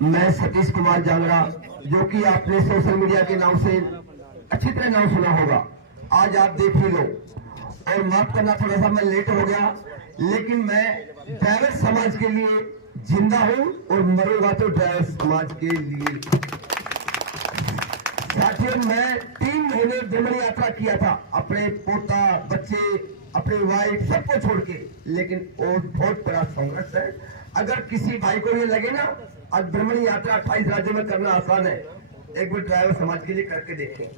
मैं सतीश कुमार जांगड़ा, जो कि आपने सोशल मीडिया के नाम से अच्छी तरह नाम सुना होगा, आज आप देख ही लो। और माफ करना, थोड़ा सा मैं लेट हो गया, लेकिन मैं ड्राइवर समाज के लिए जिंदा हूं और मरूंगा तो ड्राइवर समाज के लिए। साथियों, मैं 3 महीने ब्रह्मणी यात्रा किया था, अपने पोता, बच्चे, अपनी वाइफ सबको छोड़ के, लेकिन वो बहुत बड़ा संघर्ष है। अगर किसी भाई को ये लगे ना आज ब्रह्मणी यात्रा 28 राज्यों में करना आसान है, एक बार ड्राइवर समाज के लिए करके देखें,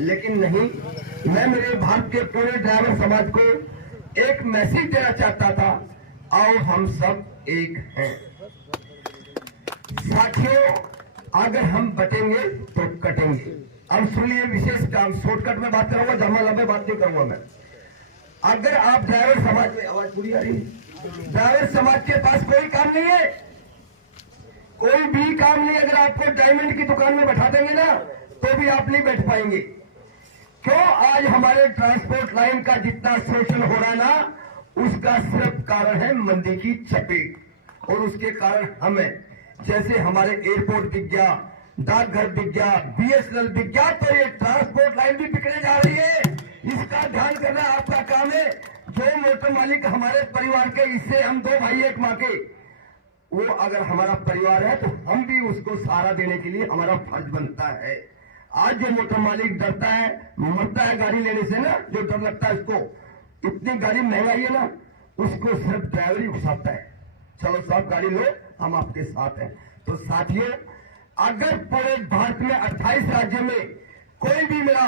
लेकिन नहीं। मैं मेरे भारत के पूरे ड्राइवर समाज को एक मैसेज देना चाहता था, आओ हम सब एक हैं। साथियों, अगर हम बटेंगे तो कटेंगे। अब सुनिए, विशेष काम शॉर्टकट में बात करूंगा, जमा लंबे बात नहीं करूंगा मैं। अगर आप ड्राइवर समाज में, आवाज पूरी आ रही है, ड्राइवर समाज के पास कोई काम नहीं है, कोई भी काम नहीं। अगर आपको डायमंड की दुकान में बैठा देंगे ना तो भी आप नहीं बैठ पाएंगे। क्यों? आज हमारे ट्रांसपोर्ट लाइन का जितना शोषण हो रहा है ना, उसका सिर्फ कारण है मंदी की चपेट, और उसके कारण हमें, जैसे हमारे एयरपोर्ट बिक गया, डाकघर बिक गया, BSNL बिक गया, तो ये ट्रांसपोर्ट लाइन भी बिकने जा रही है। इसका ध्यान करना आपका काम है। जो मोटर मालिक हमारे परिवार के, इससे हम 2 भाई 1 माँ के, वो अगर हमारा परिवार है तो हम भी उसको सहारा देने के लिए हमारा फर्ज बनता है। आज जो मोटर मालिक डरता है, मरता है गाड़ी लेने से ना, जो डर लगता है उसको, इतनी गाड़ी महंगाई है ना, उसको सिर्फ ड्राइवर ही घुसाता है, चलो साहब गाड़ी लो, हम आपके साथ हैं। तो साथियों, अगर पूरे भारत में 28 राज्यों में कोई भी मेरा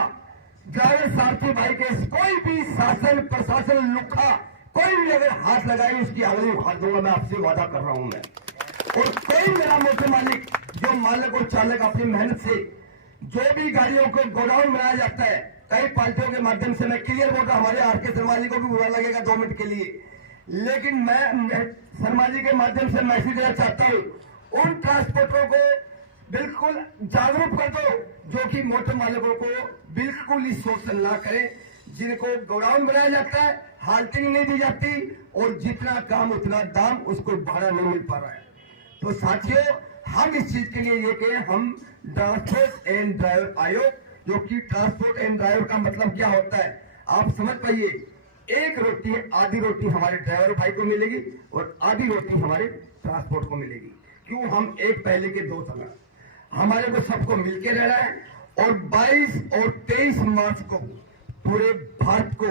ड्राइवर साथी भाई के, कोई भी शासन प्रशासन लुखा, कोई भी अगर हाथ लगाए, उसकी आंगली उखाड़ दूंगा, मैं आपसे वादा कर रहा हूं मैं। और कोई मेरा मोटर मालिक, जो मालिक और चालक अपनी मेहनत से जो भी गाड़ियों को गोडाउन बनाया जाता है, कई पार्टियों के माध्यम से, मैं क्लियर बोल रहा हूं, हमारे RK शर्मा जी को भी बुरा लगेगा 2 मिनट के लिए, लेकिन मैं शर्मा जी के माध्यम से मैसेज देना चाहता हूं, उन ट्रांसपोर्टरों को बिल्कुल जागरूक कर दो, जो कि मोटर मालिकों को बिल्कुल ही शोषण ना करें, जिनको गोडाउन बनाया जाता है, हाल्टिंग नहीं दी जाती, और जितना काम उतना दाम, उसको भाड़ा नहीं मिल पा रहा है। तो साथियों, हम इस चीज के लिए ये कहें, हम ट्रांसपोर्ट एंड ड्राइवर आयोग, जो कि ट्रांसपोर्ट एंड ड्राइवर का मतलब क्या होता है आप समझ पाइए। एक रोटी, आधी रोटी हमारे ड्राइवर भाई को मिलेगी और आधी रोटी हमारे ट्रांसपोर्ट को मिलेगी। क्यों? हम एक पहले के 2 संग, हमारे को सबको मिलके रहना है। और 22 और 23 मार्च को पूरे भारत को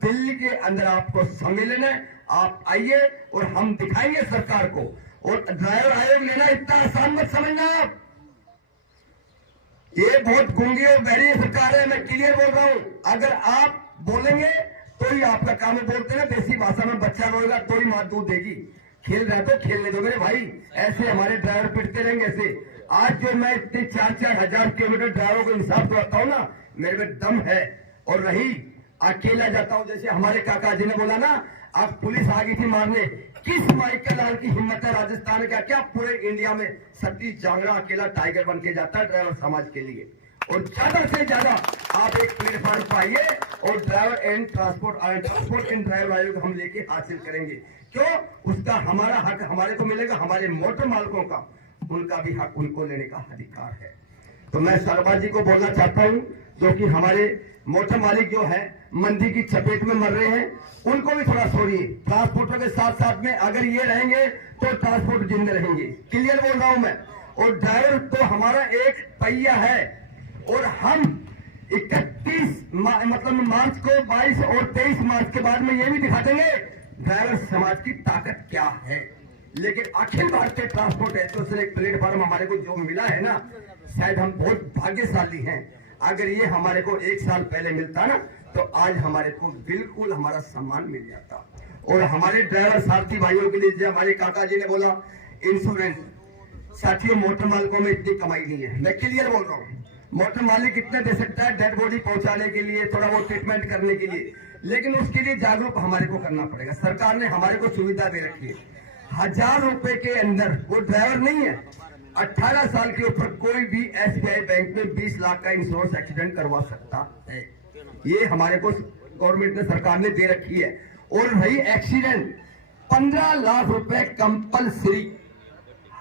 दिल्ली के अंदर आपको सम्मेलन है, आप आइए और हम दिखाएंगे सरकार को। और ड्राइवर आयोग लेना इतना आसान मत समझना आप, ये बहुत गूंगी और बहरी सरकार है, मैं क्लियर बोल रहा हूं। अगर आप बोलेंगे तो ही आपका काम है, बोलते ना देसी भाषा में, बच्चा रोएगा तो ही मां दूध देगी। खेल रहा तो खेलने दो मेरे भाई, ऐसे हमारे ड्राइवर पिटते रहेंगे ऐसे। आज जो मैं इतने 4-4 हजार किलोमीटर ड्राइवरों को इंसाफ दिलाता हूं ना, मेरे में दम है। और रही अकेला जाता हूं, जैसे हमारे काका जी ने बोला ना, अब पुलिस आ गई थी मारने, किस माइकल लाल की हिम्मत है राजस्थान का, क्या पूरे इंडिया में सतीश जांगड़ा अकेला टाइगर बन के जाता है ड्राइवर समाज के लिए। और ज्यादा से ज्यादा आप एक प्लेटफॉर्म पाइए और driver and transport and driver आयोग हम लेके हासिल करेंगे। क्यों? उसका हमारा हक हमारे को मिलेगा, हमारे मोटर मालिकों का, उनका भी हक उनको लेने का अधिकार है। तो मैं शर्मा जी को बोलना चाहता हूं, जो कि हमारे मोटर मालिक जो है मंदी की चपेट में मर रहे हैं, उनको भी थोड़ा छोड़िए। ट्रांसपोर्टर के साथ साथ में अगर ये रहेंगे तो ट्रांसपोर्ट जिंदे रहेंगे, क्लियर बोल रहा हूं मैं। और ड्राइवर तो हमारा एक पहिया है, और हम 31 मतलब मार्च को, 22 और 23 मार्च के बाद में ये भी दिखा देंगे ड्राइवर समाज की ताकत क्या है। लेकिन अखिल भारतीय ट्रांसपोर्ट एसोसिएशन एक प्लेटफॉर्म हमारे को जो मिला है ना, शायद हम बहुत भाग्यशाली हैं। अगर ये हमारे को 1 साल पहले मिलता ना, तो आज हमारे को बिल्कुल हमारा सम्मान मिल जाता। और हमारे ड्राइवर साथी भाइयों के लिए, जो हमारे काका जी ने बोला इंश्योरेंस, साथियों मोटर मालिकों में इतनी कमाई नहीं है, मैं क्लियर बोल रहा हूँ। मोटर मालिक कितने दे सकता है डेड बॉडी पहुंचाने के लिए, थोड़ा बहुत ट्रीटमेंट करने के लिए, लेकिन उसके लिए जागरूक हमारे को करना पड़ेगा। सरकार ने हमारे को सुविधा दे रखी है, 1000 रुपए के अंदर, वो ड्राइवर नहीं है, 18 साल के ऊपर कोई भी SBI बैंक में 20 लाख का इंश्योरेंस एक्सीडेंट करवा सकता है। ये हमारे को गवर्नमेंट ने, सरकार ने दे रखी है। और रही एक्सीडेंट, 15 लाख रुपए कंपलसरी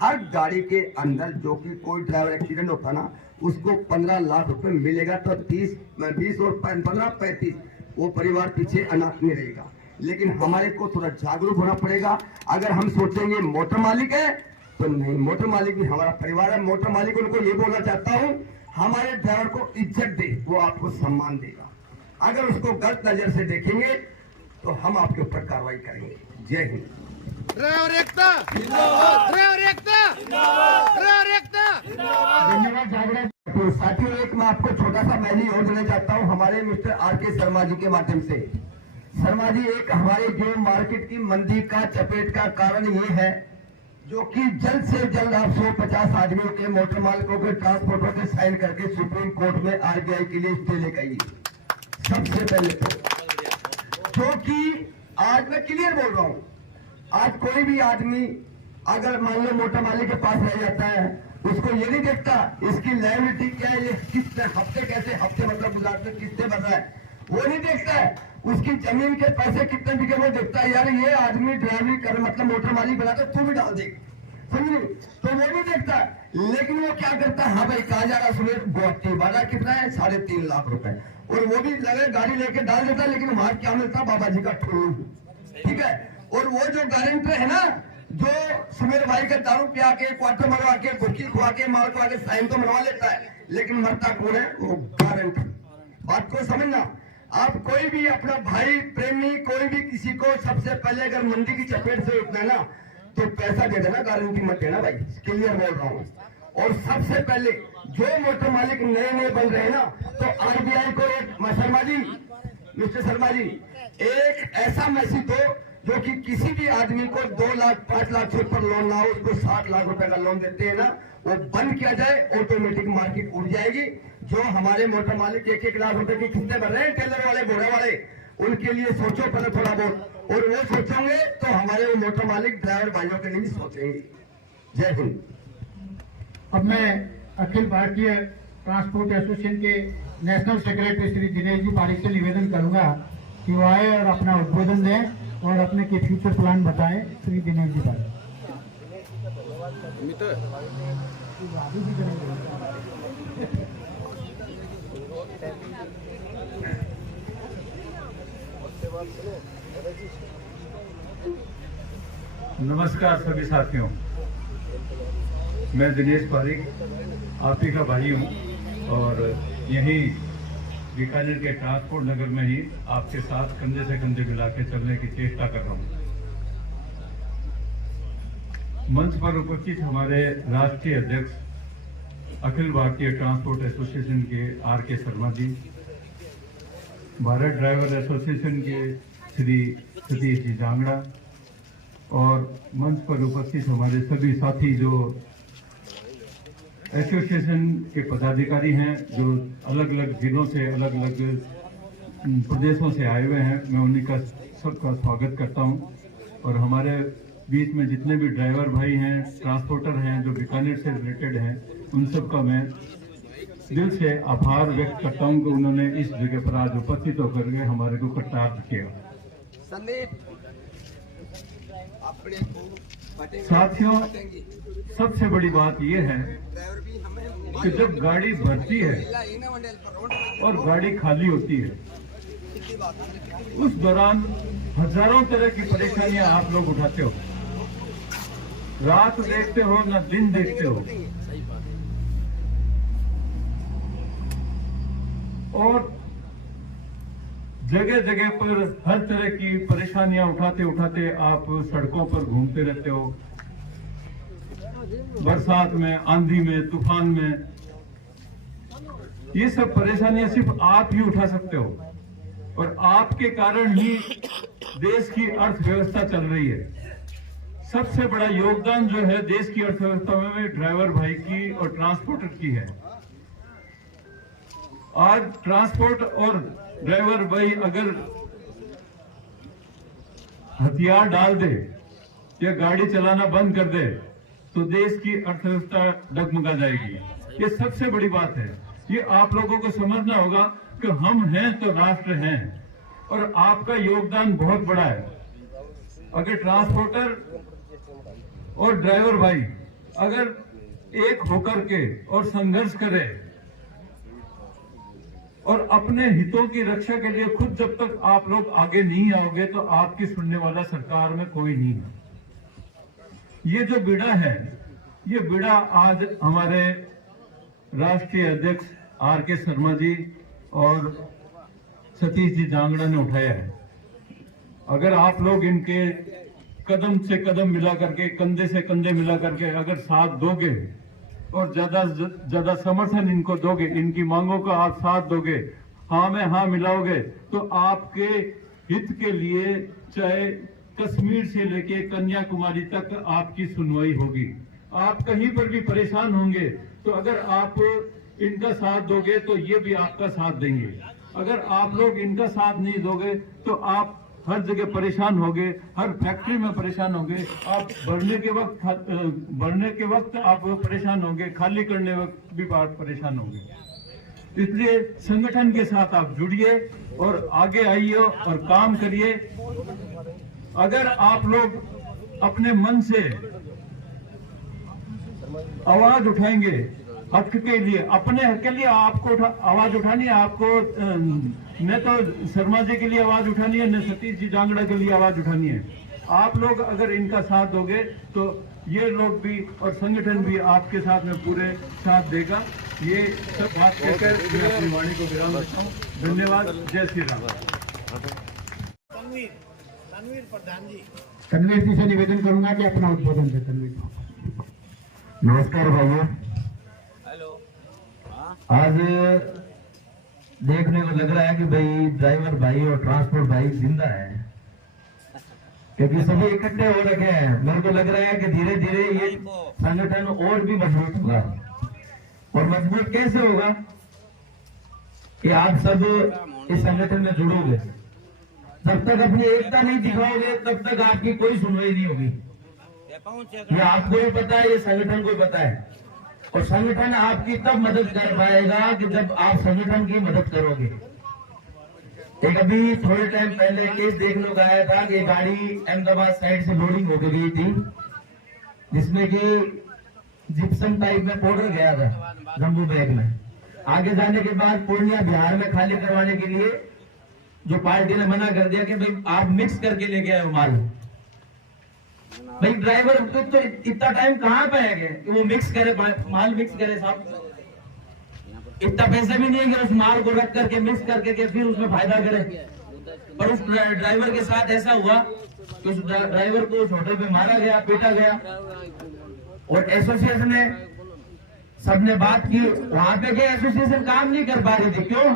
हर गाड़ी के अंदर जो कि कोई ड्राइवर एक्सीडेंट होता ना, उसको 15 लाख रुपए मिलेगा। तो 30, 20 और 15, 35 वो परिवार पीछे अनाथ में रहेगा। लेकिन हमारे को थोड़ा जागरूक होना पड़ेगा। अगर हम सोचेंगे मोटर मालिक है तो नहीं, मोटर मालिक भी हमारा परिवार है। मोटर मालिक उनको ये बोलना चाहता हूँ, हमारे ड्राइवर को इज्जत दे, वो आपको सम्मान देगा। अगर उसको गलत नजर से देखेंगे तो हम आपके ऊपर कार्रवाई करेंगे। जय हिंद। ड्राइवर एकता जिंदाबाद, ड्राइवर एकता जिंदाबाद, ड्राइवर एकता जिंदाबाद। धन्यवाद जागरण। तो साथियों, एक मैं आपको छोटा सा मैसेज और देना चाहता हूँ हमारे मिस्टर आर.के. शर्मा जी के माध्यम से। शर्मा जी, एक हमारे जो मार्केट की मंदी का चपेट का कारण ये है जो कि जल्द से जल्द आप 150 आदमियों के मोटर मालिकों के ट्रांसपोर्टर के साइन करके सुप्रीम कोर्ट में आरबीआई के लिए स्टे लेकर आइए। सबसे पहले तो क्योंकि आज मैं क्लियर बोल रहा हूं, आज कोई भी आदमी अगर मान लो मोटर मालिक के पास रह जाता है, उसको ये नहीं देखता इसकी लायबिलिटी क्या है, ये किस हफ्ते कैसे हफ्ते मतलब गुजरात में कितने बन रहा है, वो नहीं देखता है। उसकी जमीन के पैसे कितने बिके वो देखता है। यार ये आदमी ड्राइवरी कर मतलब मोटर मालिक बना तो तू भी डाल दे, समझ, तो वो नहीं देखता। लेकिन वो क्या करता है, हाँ भाई कहा जा रहा सुबह गुवाहाटी भाड़ा कितना है, 3.5 लाख रुपए, और वो भी लगे गाड़ी लेके डाल देता। लेकिन वहां क्या मिलता, बाबा जी का ठुल्लू, ठीक है। और वो जो गारंटर है ना, जो सुमेर भाई का दारू पिया के क्वार्टर मरवा के गुटकी खुआ के मार खुआ के साइन तो मरवा लेता है, लेकिन मरता कौन है, वो गारंटर। बात को समझना। आप कोई भी अपना भाई प्रेमी कोई भी किसी को सबसे पहले अगर मंदी की चपेट से उठना है ना, तो पैसा दे देना, गारंटी मत देना भाई, क्लियर बोल रहा हूँ। और सबसे पहले जो मोटर मालिक नए नए बन रहे हैं ना, तो आरबीआई को एक शर्मा जी, मिस्टर शर्मा जी, एक ऐसा मैसेज दो जो कि किसी भी आदमी को 2 लाख 5 लाख से ऊपर लोन ना हो, उसको 60 लाख रुपए का लोन देते हैं ना, वो बंद किया जाए, ऑटोमेटिक मार्केट उड़ जाएगी। जो हमारे मोटर मालिक 1-1 लाख रुपए की किस्तें भर रहे हैं, टेलर वाले घोड़े वाले, उनके लिए सोचो पहले थोड़ा बहुत, और वो सोचोगे तो हमारे वो मोटर मालिक ड्राइवर भाइयों के लिए भी सोचेंगे। जय हिंद। अब मैं अखिल भारतीय ट्रांसपोर्ट एसोसिएशन के नेशनल सेक्रेटरी श्री दिनेश जी पारिक से निवेदन करूंगा कि वो आए और अपना उद्बोधन दें और अपने के फ्यूचर प्लान बताएं। श्री दिनेश जी पारिक। नमस्कार सभी साथियों, मैं दिनेश पारिक आप ही का भाई हूँ और यही बीकानेर के ट्रांसपोर्ट नगर में ही आपके साथ कंधे से कंधे मिला के चलने की चेष्टा कर रहा हूँ। मंच पर उपस्थित हमारे राष्ट्रीय अध्यक्ष अखिल भारतीय ट्रांसपोर्ट एसोसिएशन के R K. Sharma ji, Bharat driver association के श्री सतीश जी जांगड़ा, और मंच पर उपस्थित हमारे सभी साथी जो एसोसिएशन के पदाधिकारी हैं, जो अलग अलग जिलों से अलग अलग प्रदेशों से आए हुए हैं, मैं उन्हीं का सबका स्वागत करता हूं। और हमारे बीच में जितने भी ड्राइवर भाई हैं, ट्रांसपोर्टर हैं जो बीकानेर से रिलेटेड हैं, उन सबका मैं दिल से आभार व्यक्त करता हूं कि उन्होंने इस जगह पर आज उपस्थित होकर के हमारे को कटाक्ष किया। साथियों, सबसे बड़ी बात यह है कि जब गाड़ी भरती है और गाड़ी खाली होती है, उस दौरान हजारों तरह की परेशानियां आप लोग उठाते हो। रात देखते हो ना दिन देखते हो, और जगह जगह पर हर तरह की परेशानियां उठाते उठाते आप सड़कों पर घूमते रहते हो। बरसात में, आंधी में, तूफान में, ये सब परेशानियां सिर्फ आप ही उठा सकते हो, और आपके कारण ही देश की अर्थव्यवस्था चल रही है। सबसे बड़ा योगदान जो है देश की अर्थव्यवस्था में ड्राइवर भाई की और ट्रांसपोर्टर की है। आज ट्रांसपोर्ट और ड्राइवर भाई अगर हथियार डाल दे या गाड़ी चलाना बंद कर दे तो देश की अर्थव्यवस्था डगमगा जाएगी। ये सबसे बड़ी बात है। ये आप लोगों को समझना होगा कि हम हैं तो राष्ट्र हैं, और आपका योगदान बहुत बड़ा है। अगर ट्रांसपोर्टर और ड्राइवर भाई अगर एक होकर के और संघर्ष करे और अपने हितों की रक्षा के लिए खुद जब तक आप लोग आगे नहीं आओगे तो आपकी सुनने वाला सरकार में कोई नहीं है। ये जो बीड़ा है, ये बीड़ा आज हमारे राष्ट्रीय अध्यक्ष R.K. शर्मा जी और सतीश जी जांगड़ा ने उठाया है। अगर आप लोग इनके कदम से कदम मिला करके, कंधे से कंधे मिला करके अगर साथ दोगे और ज्यादा समर्थन इनको दोगे, इनकी मांगों का आप साथ दोगे, हाँ में हाँ मिलाओगे, तो आपके हित के लिए चाहे कश्मीर से लेके कन्याकुमारी तक आपकी सुनवाई होगी। आप कहीं पर भी परेशान होंगे तो अगर आप इनका साथ दोगे तो ये भी आपका साथ देंगे। अगर आप लोग इनका साथ नहीं दोगे तो आप हर जगह परेशान होगे, हर फैक्ट्री में परेशान होगे, आप बढ़ने के वक्त आप परेशान होंगे, खाली करने वक्त भी आप परेशान होंगे। इसलिए संगठन के साथ आप जुड़िए और आगे आइए और काम करिए। अगर आप लोग अपने मन से आवाज उठाएंगे हक के लिए, अपने हक के लिए आपको आवाज उठानी है। आपको न तो शर्मा जी के लिए आवाज उठानी है, न सतीश जी जांगड़ा के लिए आवाज उठानी है। आप लोग अगर इनका साथ दोगे तो ये लोग भी और संगठन भी आपके साथ में पूरे साथ देगा। ये सब बात कहकर मैं अपनी वाणी को विराम देता हूँ। धन्यवाद। जय श्री राम। तनवीर प्रधान जी, तनवीर जी से निवेदन करूंगा कि अपना उद्बोधन दे। तनवीर, नमस्कार भाइयों। आज देखने को लग रहा है कि भाई ड्राइवर भाई और ट्रांसपोर्ट भाई जिंदा है, क्योंकि सभी इकट्ठे हो रखे हैं। मेरे को लग रहा है कि धीरे धीरे ये संगठन और भी मजबूत होगा। और मजबूत कैसे होगा कि आप सब इस संगठन में जुड़ोगे। जब तक अपनी एकता नहीं दिखाओगे तब तक आपकी कोई सुनवाई नहीं होगी। ये आपको भी पता है, ये संगठन को पता है। और संगठन आपकी तब मदद कर पाएगा कि जब आप संगठन की मदद करोगे। एक अभी थोड़े टाइम पहले केस देखने को आया था कि गाड़ी अहमदाबाद साइड से लोडिंग होकर गई थी, जिसमें कि जिप्सम टाइप में पाउडर गया था जम्बू बैग में। आगे जाने के बाद पूर्णिया बिहार में खाली करवाने के लिए जो पार्टी ने मना कर दिया कि भाई आप मिक्स करके लेके आए माल। भाई ड्राइवर तो इतना टाइम कहाँ पे है कि वो मिक्स करे, माल मिक्स करे साहब। इतना पैसा भी नहीं है कि उस माल को रख करके मिक्स करके के फिर उसमें फायदा करे। पर उस ड्राइवर के साथ ऐसा हुआ कि उस ड्राइवर को छोटे पे मारा गया, पीटा गया। और एसोसिएशन ने सबने बात की, वहां पे क्या एसोसिएशन काम नहीं कर पा रही थी। क्यों?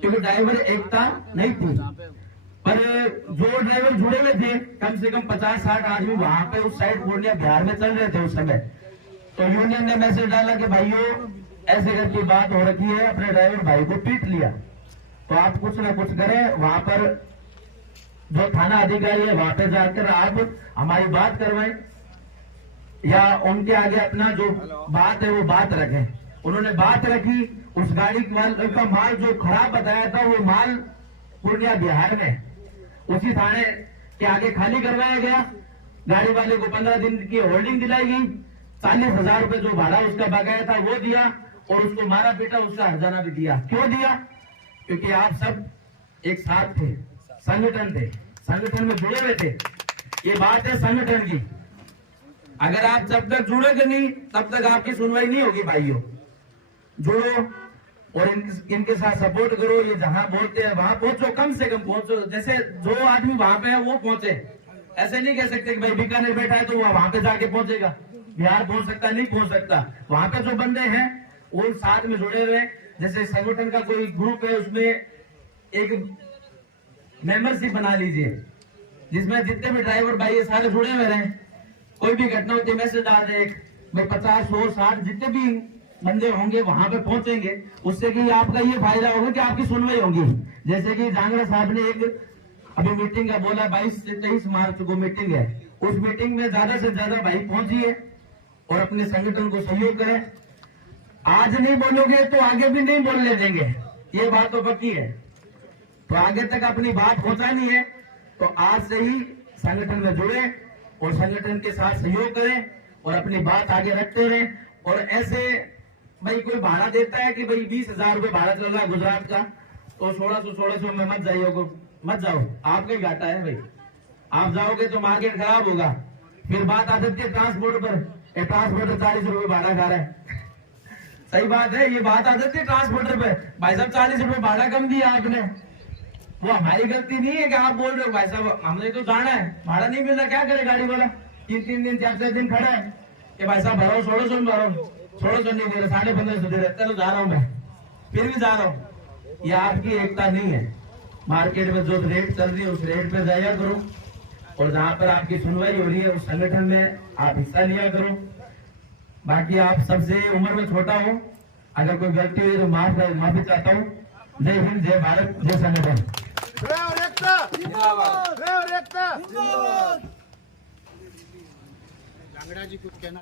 क्योंकि ड्राइवर एकता नहीं थी। पर जो ड्राइवर जुड़े हुए थे, कम से कम 50-60 आदमी वहां पे उस साइड पूर्णिया बिहार में चल रहे थे उस समय। तो यूनियन ने मैसेज डाला कि भाइयों ऐसे करके बात हो रखी है, अपने ड्राइवर भाई को पीट लिया, तो आप कुछ ना कुछ करें। वहां पर जो थाना अधिकारी है वहां पर जाकर आप हमारी बात करवाएं या उनके आगे अपना जो बात है वो बात रखें। उन्होंने बात रखी। उस गाड़ी का माल जो खराब बताया था वो माल पूर्णिया बिहार में उसी थाने के आगे खाली करवाया गया। गाड़ी वाले को 15 दिन की होल्डिंग दिलाई गई। 40,000 रुपए जो भाड़ा उसका बकाया था वो दिया और उसको मारा पीटा, उसका हर्जाना भी दिया। क्यों दिया? क्योंकि आप सब एक साथ थे, संगठन थे, संगठन में जुड़े हुए थे। ये बात है संगठन की। अगर आप जब तक जुड़ोगे नहीं तब तक आपकी सुनवाई नहीं होगी। भाइयों जुड़ो और इनके साथ सपोर्ट करो। ये जहां बोलते हैं वहां पहुंचो, कम से कम पहुंचो। जैसे जो आदमी वहां पे है वो पहुंचे। ऐसे नहीं कह सकते कि भाई बीकानेर बैठा है तो वो वहां पे जाके पहुंचेगा, बिहार पहुंच सकता नहीं पहुंच सकता। वहां पे जो बंदे हैं वो साथ में जुड़े हुए। जैसे संगठन का कोई ग्रुप है उसमें एक मेंबरशिप बना लीजिए जिसमें जितने भी ड्राइवर भाई ये सारे जुड़े हुए रहे। कोई भी घटना होती है मैसेज डाल दे, 50, 100, 60 जितने भी बंदे होंगे वहां पे पहुंचेंगे। उससे कि आपका ये फायदा होगा कि आपकी सुनवाई होगी। जैसे कि जांगड़ा साहब ने एक अभी मीटिंग का बोला, 22 से 23 मार्च को मीटिंग है। उस मीटिंग में ज्यादा से ज्यादा भाई पहुंचिए और अपने संगठन को सहयोग करें। आज नहीं बोलोगे तो आगे भी नहीं बोलने देंगे, ये बात तो पक्की है। तो आगे तक अपनी बात पहुंचानी है तो आज से ही संगठन में जुड़े और संगठन के साथ सहयोग करें और अपनी बात आगे रखते रहे। और ऐसे भाई कोई भाड़ा देता है कि भाई 20,000 रुपये भाड़ा चल रहा है गुजरात का, तो 1600 में मत जाइए, मत जाओ, आपका ही घाटा है भाई। आप जाओगे तो मार्केट खराब होगा। फिर बात आ जाती है ट्रांसपोर्ट पर, ट्रांसपोर्टर 40 रुपये भाड़ा खा रहा है। सही बात है, ये बात आ जाती है ट्रांसपोर्टर पे, भाई साहब 40 रुपये भाड़ा कम दिया आपने। वो हमारी गलती नहीं है कि आप बोल रहे हो भाई साहब हमने तो जाना है, भाड़ा नहीं मिल रहा, क्या करे गाड़ी वाला, 3 दिन 4 दिन खड़ा है कि भाई साहब भरो 1600 में भरो, 1600 नहीं दे रहे, 1550 दे रहे, चलो जा रहा हूँ मैं, फिर भी जा रहा हूँ। ये आपकी एकता नहीं है। मार्केट में जो रेट चल रही है उस रेट पे जाया करो, और जहाँ पर आपकी सुनवाई हो रही है उस संगठन में आप हिस्सा लिया करो। बाकी आप सबसे उम्र में छोटा हो, अगर कोई गलती हुई तो माफी चाहता हूँ। जय हिंद, जय भारत, जय संगठन। ड्राइवर एकता जिंदाबाद, ड्राइवर एकता जिंदाबाद। कांगड़ा जी कुछ कहना